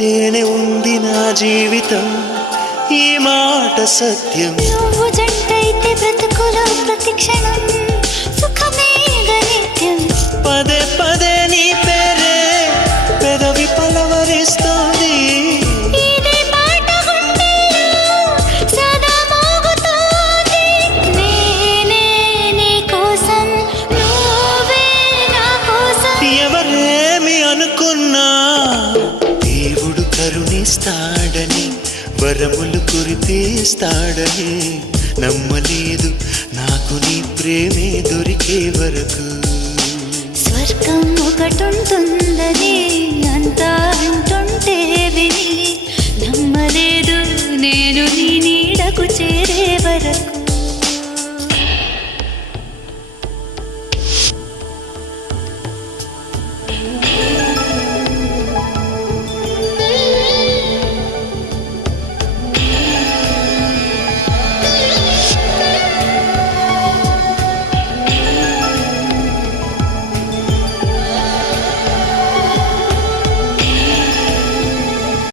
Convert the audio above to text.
ఉంటేనే ఉంది నా జీవితం, ఈ మాట సత్యం. నువ్వు జంటైతే బ్రతుకులో ప్రతి క్షణం సుఖమే నిత్యం. పదే పదే నీ పేరే పెదవి పలవరిస్తోంది. ఇదే పాట గుండెల్లో సదా మోగుతోంది. నేనే నీ కోసం, నువ్వే నా కోసం. ఎవరేమి అనుకున్నా దేవుడు కరుణిస్తాడని, వరములు కురిపిస్తాడని నమ్మలేదు నాకు నీ ప్రేమే దొరికే వరకు. స్వర్గం ఒకటుంటుందని అంతా